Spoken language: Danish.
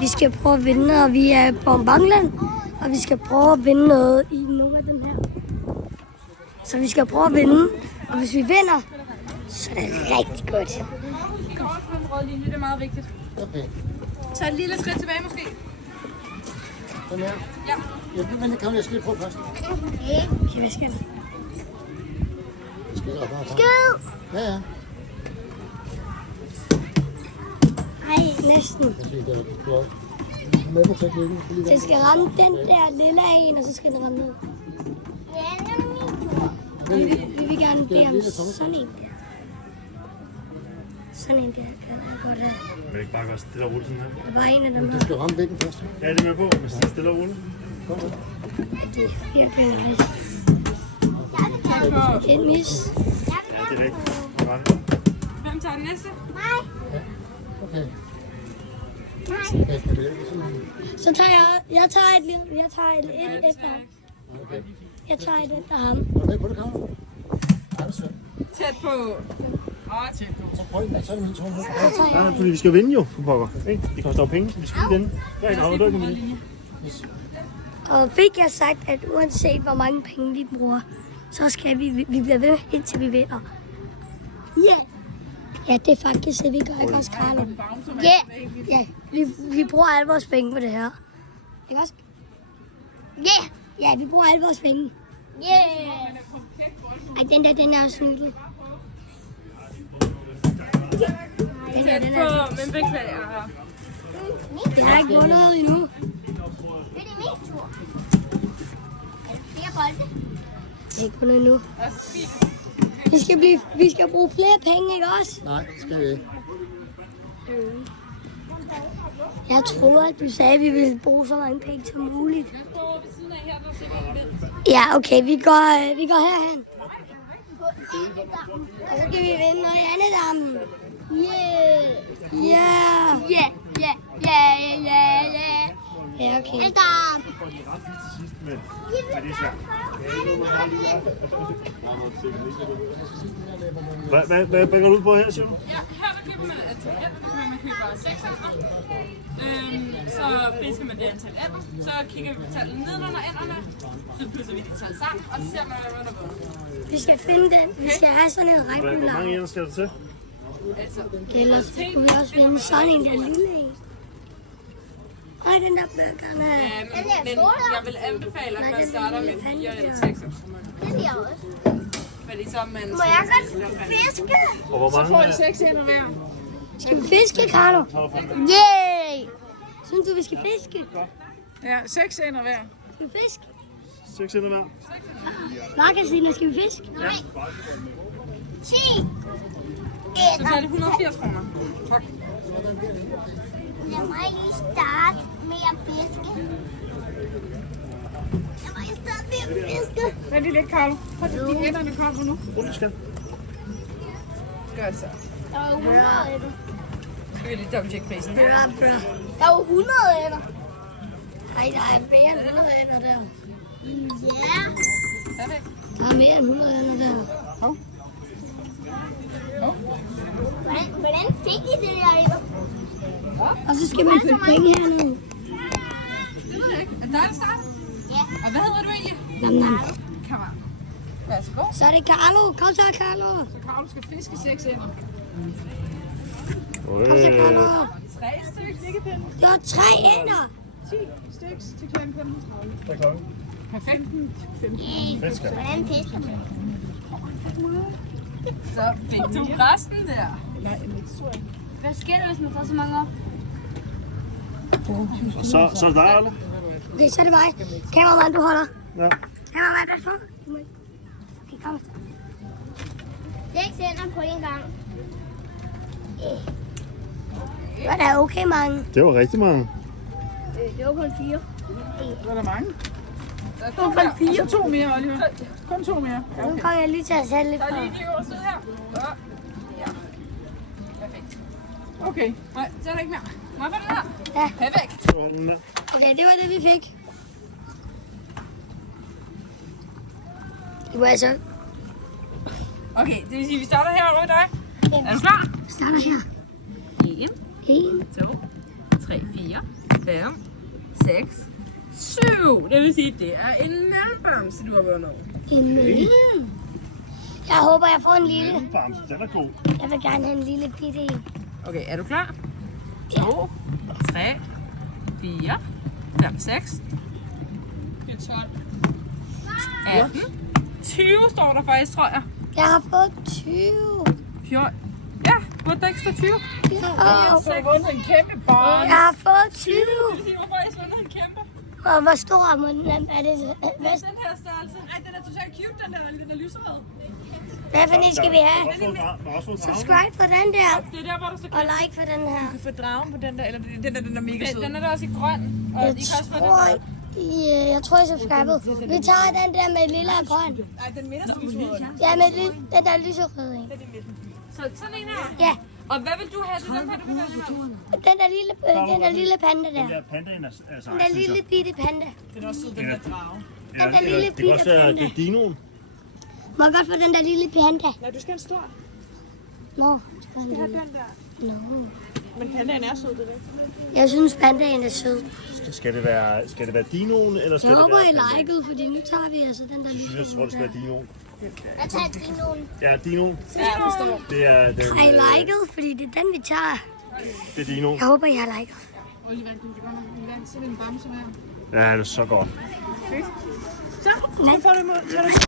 Vi skal prøve at vinde, og vi er på Bangland. Og vi skal prøve at vinde noget i nogle af dem her. Så vi skal prøve at vinde. Og hvis vi vinder, så er det rigtig godt. Vi går også på den røde linje, det er meget vigtigt. Okay. Så et lille skridt tilbage måske. Den her? Ja. Men det kan jeg skal prøve først. Okay, hvad skal det? Skid! Ja, ja. Ej, næsten. Det skal ramme den der lille en, og så skal den ramme ned. Vi vil gerne bede om sådan en der. Sådan en der kan jeg godt have. Jeg vil ikke bare gøre stille og roligt sådan her. Det var en af dem Du her. skal ramme væggen først. Ja, det er med på, hvis det er stille og roligt. Det er virkelig nice. En mis. Ja, det er rigtigt. Hvem tager den næste? Okay. Så tager jeg tager et efter ham. Jeg tager et efter ham. Er du med på det, Karl? Ja, det er svært. Tæt på. Tæt på. Så prøv at tage min tårn. Ja, fordi vi skal vinde jo, for pokker. Ikke? Det koster jo penge, så vi skal vinde. Ja, ikke noget, det er Og fik jeg sagt, at uanset hvor mange penge vi bruger, så skal vi bliver ved, indtil vi vinder. Ja. Ja, det er faktisk det, vi gør, ikke også, Carlo? Ja, vi bruger alle vores penge på det her. Ikke også? Ja, vi bruger alle vores penge. Ej, den er også nydelig. Tæt på, men beklager. Jeg har ikke vundet endnu. Det er min tur. Flere bolde. Jeg har ikke vundet endnu. Vi skal bruge flere penge, ikke også? Nej, det skal vi ikke. Jeg troede, at du sagde, at vi ville bruge så mange penge som muligt. Jeg står ved siden af her, hvor sikkert den. Ja, okay, vi går herhen. Og så skal vi vinde noget i andet dammen. Ja, okay. Hvad går du ud på her, siger du? Ja, her der køber man antal æbler, man køber 6 æbler. Så fisker man det antal æbler, så kigger vi på tallene nedenunder æblerne, så plusser vi de tal sammen, og så ser man, hvad der vundet. Vi skal finde den. Vi skal have sådan en Hvor regnbuelarm. mange ender skal der til? Altså, Ellers kunne vi også vinde sådan en der lille en. Ej, den der burgerne. men jeg vil anbefale, at man starter med 4 eller 6 æbler. Det er jeg også. Fordi så er man... Må jeg godt fiske? Og hvor mange er 6 ender hver. Skal vi fiske, Carlo? Yay! Synes du, vi skal fiske? Ja, 6 ender hver. Skal vi fiske? 6 ender hver? Markasiner, skal vi fiske? 10. Så bliver det 180 kroner. Tak. Lad mig lige starte med at fiske. Vent lige lidt, Carlo. Prøv at de ænderne kommer nu. Rolig, skal. Godt så. Der var 100 ænder. Skal vi lige dobbelt-tjekke prisen? Bra. Der var 100 ænder. Ej, der er mere end 100 ender der. Ja. Perfekt. Der er mere end 100 ender der. Hvordan fik I det der ænder? Og så skal man putte penge hernede. Det ved jeg ikke. Er det dig, der starter? Ja. Og hvad hedder du egentlig? Nam. Kammer. Værsgo. Så er det Carlo. Kom så, Carlo. Så Carlo skal fiske 6 ender. Kom så, Carlo. 3 stykker slikkepinde. Det var 3 ender. 10 stykker til klokken 15.30. Hvad er klokken? Perfekt. 15. Fisker. Hvordan fisker man? Så fik du resten der. Hvad sker der, hvis man får så mange op? Så er det dig, eller? Okay, så er det mig. Kameramand, du holder. Ja. Kameramand, der får. Okay, kom. 6 ender på en gang. Det var da okay mange. Det var rigtig mange. Det var kun 4. Var der mange? Der er kun 4. Så 2 mere, Oliver. Kun 2 mere. Nu kommer jeg lige til at sætte lidt Der er fra. lige de øverste her. Ja. Perfekt. Okay. Nej, så er der ikke mere. Må jeg få den her? Ja. Perfekt. Så var den der. Okay, det var det, vi fik. Det var altså... Okay, det vil sige, at vi starter herovre med dig. Er du klar? Starter her. 1, 1, 2, 3, 4, 5, 6, 7. Det vil sige, det er en mellembamse, du har vundet. Jeg håber, jeg får en lille. Bamse, den er god. Jeg vil gerne have en lille bitte en. Okay, er du klar? 2, 3, 4, 5, 6. Det er 12. 18. 20 står der faktisk, tror jeg. Jeg har fået 20. 14. Ja, burde der ikke stå 20? Ja. Så har vundet en kæmpe barn. Jeg har fået 20. Det vil sige, hvorfor har I vundet en kæmpe? Og hvor stor er munden? Er det? Hvad er den her størrelse? Ej, den er totalt cute, den der lyserød. Hvad for en skal vi have? Der er også fået dragen. Subscribe for den der. Det er der, hvor der står Og like for den her. Få dragen på den der, eller den er mega sød. Den er der også i grøn. Og Jeg I kan også få den tror, der. jeg tror, jeg subscribede. Vi tager den der med lille og grøn. Nej, den midterste lyserød. Ja, med den der lyserøde en. Så sådan en her. Ja, Og hvad vil du have til den her, du kan vælge mellem? den der lille panda der. Den der pandaen er altså Den der lille bitte panda. Den er også sød, den der drage. Den der lille det kan også være bitte det er dinoen. Må jeg godt få den der lille panda? Nej, du skal have en stor. Nå, skal jeg Den lille. der. Nå. Men pandaen er sød, det er det. Jeg synes, pandaen er sød. Skal det være dinoen, eller skal Jeg det håber, være... I likede, fordi nu tager vi altså den der Jeg lille. tror, det skal være dinoen. Jeg tager dinoen. Ja, dinoen. Ja, jeg forstår. Det er den... Har I liket? Fordi det er den, vi tager. Det er dinoen. Jeg håber, I har liket. Oliver, du kan godt nok sådan en bamse her. Ja, det er så godt. Så får du